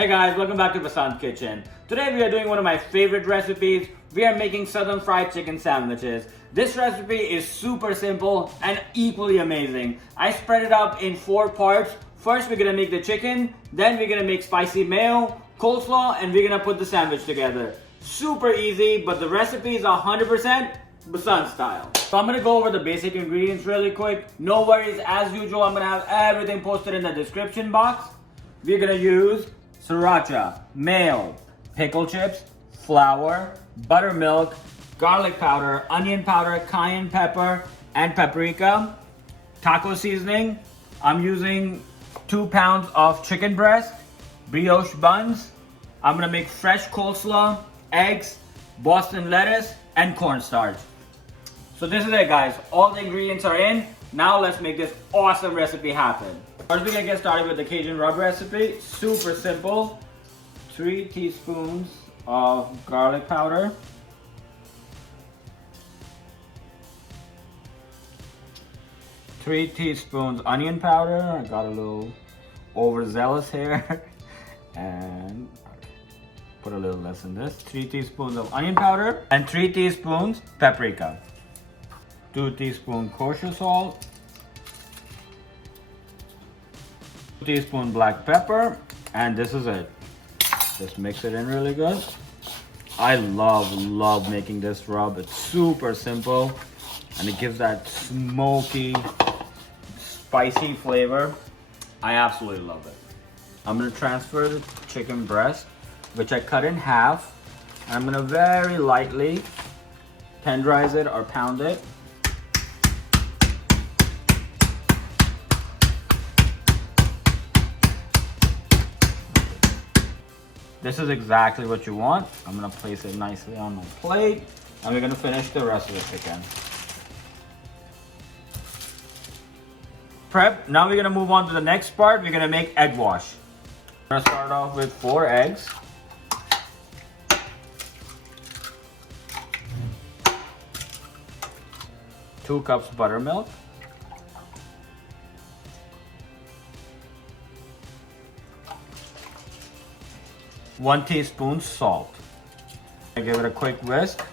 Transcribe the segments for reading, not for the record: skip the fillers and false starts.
Hey guys, welcome back to Vasant's Kitchen. Today we are doing one of my favorite recipes. We are making southern fried chicken sandwiches. This recipe is super simple and equally amazing. I spread it up in 4 parts. First we're gonna make the chicken, then we're gonna make spicy mayo, coleslaw, and we're gonna put the sandwich together. Super easy, but the recipe is 100% Vasant style. So I'm gonna go over the basic ingredients really quick. No worries, as usual, I'm gonna have everything posted in the description box. We're gonna use Sriracha, mayo, pickle chips, flour, buttermilk, garlic powder, onion powder, cayenne pepper, and paprika. Taco seasoning, I'm using 2 pounds of chicken breast, brioche buns. I'm gonna make fresh coleslaw, eggs, Boston lettuce, and cornstarch. So this is it guys, all the ingredients are in. Now let's make this awesome recipe happen. First we're gonna get started with the Cajun Rub recipe. Super simple. 3 teaspoons of garlic powder. 3 teaspoons onion powder. I got a little overzealous here. And put a little less in this. 3 teaspoons of onion powder and 3 teaspoons paprika. 2 teaspoons kosher salt. 2 teaspoons black pepper, and this is it. Just mix it in really good. I love making this rub. It's super simple and it gives that smoky, spicy flavor. I absolutely love it. I'm gonna transfer the chicken breast, which I cut in half. And I'm gonna very lightly tenderize it or pound it. This is exactly what you want. I'm gonna place it nicely on my plate, and we're gonna finish the rest of the chicken. Prep. Now we're gonna move on to the next part. We're gonna make egg wash. I'm gonna start off with 4 eggs. Two cups buttermilk. 1 teaspoon salt. I give it a quick whisk.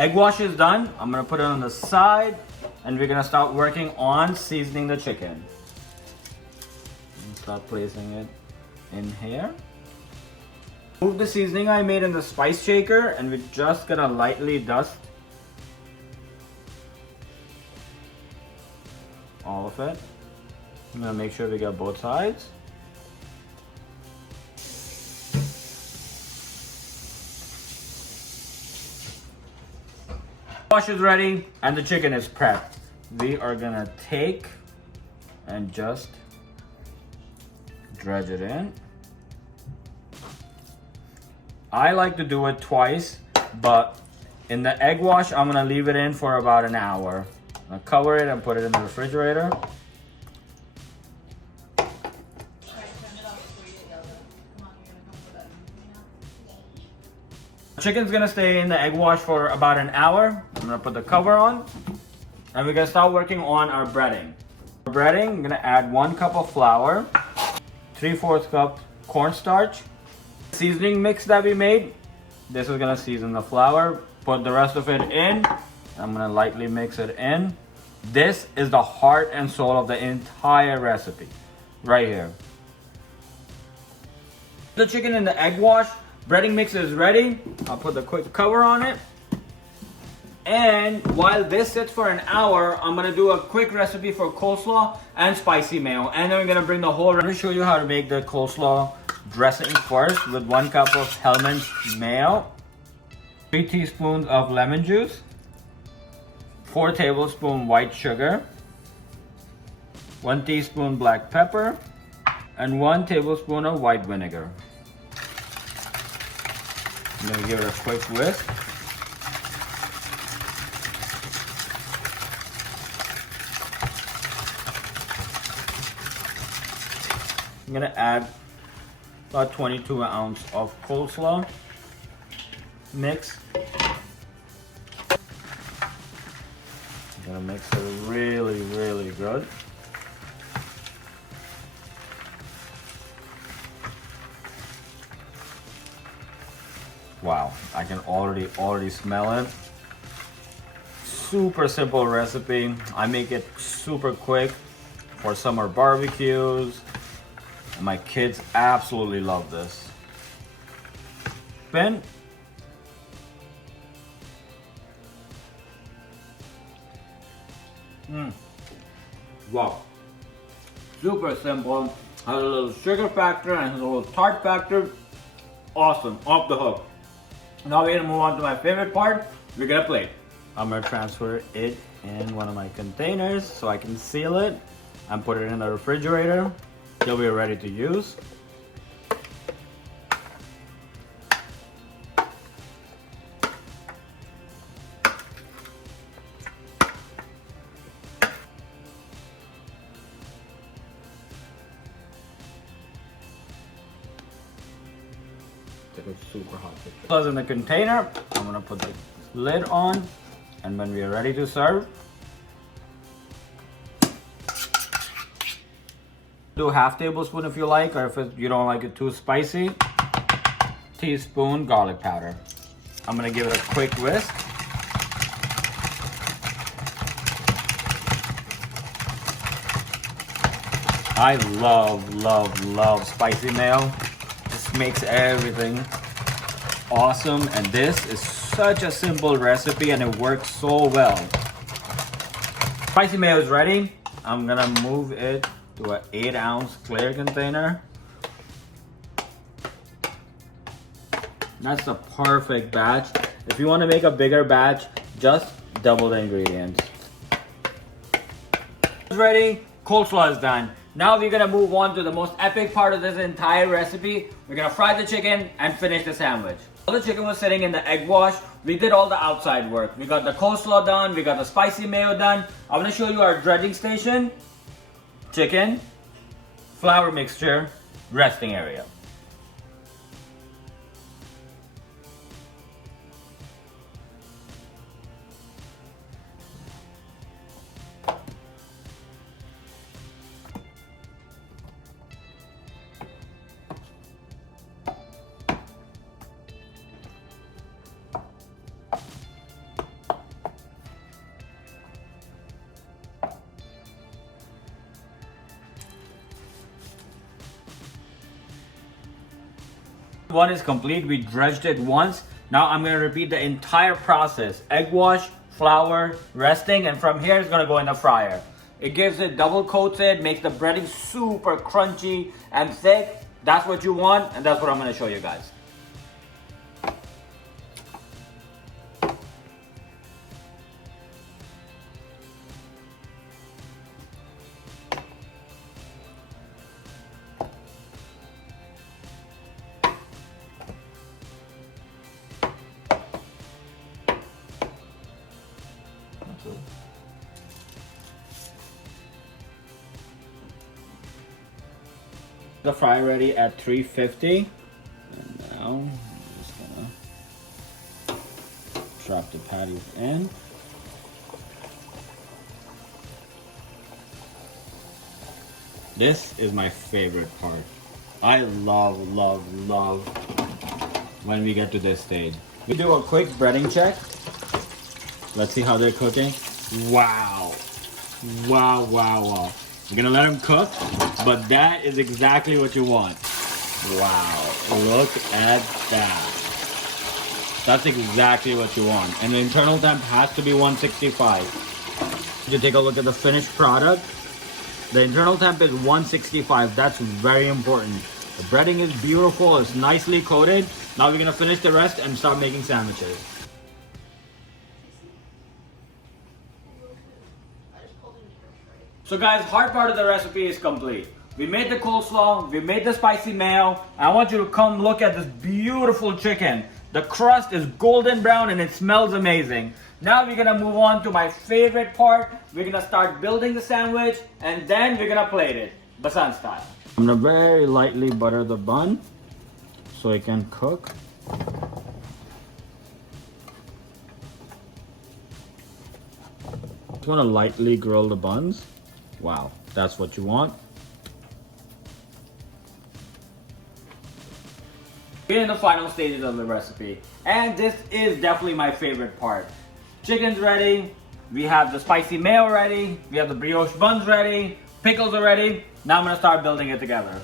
Egg wash is done. I'm gonna put it on the side and we're gonna start working on seasoning the chicken. Start placing it in here. Move the seasoning I made in the spice shaker and we're just gonna lightly dust all of it. I'm gonna make sure we get both sides. Wash is ready and the chicken is prepped. We are gonna take and just dredge it in. I like to do it twice, but in the egg wash, I'm gonna leave it in for about an hour. I'm gonna cover it and put it in the refrigerator. Chicken's gonna stay in the egg wash for about an hour. I'm gonna put the cover on and we're gonna start working on our breading. For breading, I'm gonna add 1 cup of flour, 3/4 cup cornstarch. Seasoning mix that we made, this is gonna season the flour. Put the rest of it in. I'm gonna lightly mix it in. This is the heart and soul of the entire recipe, right here. The chicken in the egg wash. Breading mix is ready. I'll put the quick cover on it. And while this sits for an hour, I'm gonna do a quick recipe for coleslaw and spicy mayo. And then we're gonna bring the whole, I'm gonna show you how to make the coleslaw dressing first with 1 cup of Hellmann's mayo, 3 teaspoons of lemon juice, 4 tablespoons white sugar, 1 teaspoon black pepper, and 1 tablespoon of white vinegar. I'm gonna give it a quick whisk. I'm gonna add about 22 ounces of coleslaw mix. I'm gonna mix it really good. Wow, I can already smell it. Super simple recipe. I make it super quick for summer barbecues. My kids absolutely love this. Spin. Wow. Super simple. Has a little sugar factor and has a little tart factor. Awesome. Off the hook. Now we're gonna move on to my favorite part. We're gonna plate. I'm gonna transfer it in one of my containers so I can seal it and put it in the refrigerator till we're ready to use. Take a super hot picture. Plus in the container, I'm gonna put the lid on, and when we are ready to serve, do half tablespoon if you like, or if you don't like it too spicy, teaspoon garlic powder. I'm gonna give it a quick whisk. I love spicy mayo. This makes everything awesome, and this is such a simple recipe and it works so well. Spicy mayo is ready. I'm gonna move it to an 8-ounce clear container. That's the perfect batch. If you want to make a bigger batch, just double the ingredients. It's ready. Coleslaw is done. Now we're gonna move on to the most epic part of this entire recipe. We're gonna fry the chicken and finish the sandwich. While the chicken was sitting in the egg wash, we did all the outside work. We got the coleslaw done, we got the spicy mayo done. I'm gonna show you our dredging station, chicken, flour mixture, resting area. One is complete. We dredged it once. Now I'm going to repeat the entire process. Egg wash, flour, resting, and from here it's going to go in the fryer. It gives it, double coats it, makes the breading super crunchy and thick. That's what you want, and that's what I'm going to show you guys. The fry ready at 350, and now I'm just gonna drop the patties in. This is my favorite part. I love when we get to this stage. We do a quick breading check. Let's see how they're cooking. Wow. You're gonna let them cook, but that is exactly what you want. Wow, look at that. That's exactly what you want. And the internal temp has to be 165. You take a look at the finished product. The internal temp is 165. That's very important. The breading is beautiful, it's nicely coated. Now we're gonna finish the rest and start making sandwiches. So guys, hard part of the recipe is complete. We made the coleslaw, we made the spicy mayo. I want you to come look at this beautiful chicken. The crust is golden brown and it smells amazing. Now we're gonna move on to my favorite part. We're gonna start building the sandwich and then we're gonna plate it, Basan style. I'm gonna very lightly butter the bun so it can cook. Just wanna lightly grill the buns. Wow, that's what you want. We're in the final stages of the recipe, and this is definitely my favorite part. Chicken's ready, we have the spicy mayo ready, we have the brioche buns ready, pickles are ready. Now I'm gonna start building it together.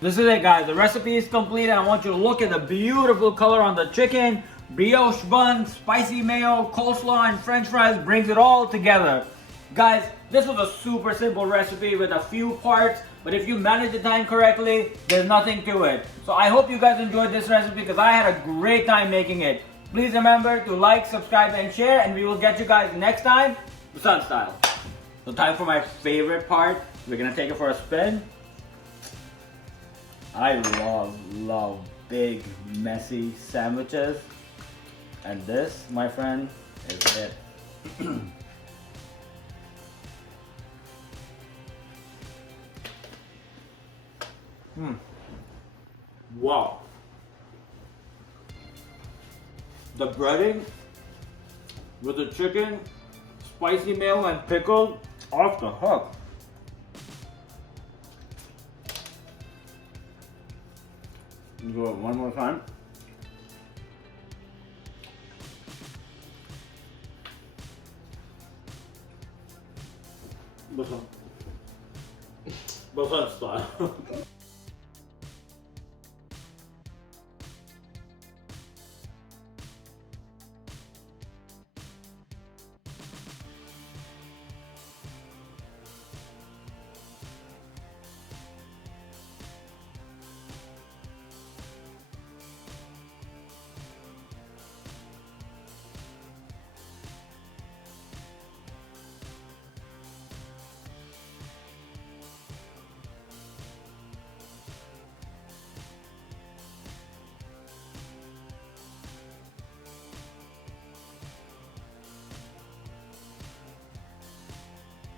This is it, guys. The recipe is complete, and I want you to look at the beautiful color on the chicken. Brioche bun, spicy mayo, coleslaw, and french fries brings it all together. Guys, this was a super simple recipe with a few parts, but if you manage the time correctly, there's nothing to it. So I hope you guys enjoyed this recipe because I had a great time making it. Please remember to like, subscribe, and share, and we will get you guys next time, Busan style. So time for my favorite part. We're gonna take it for a spin. I love big, messy sandwiches. And this, my friend, is it. Wow. The breading with the chicken, spicy mayo, and pickle, off the hook. Go one more time. Busan style.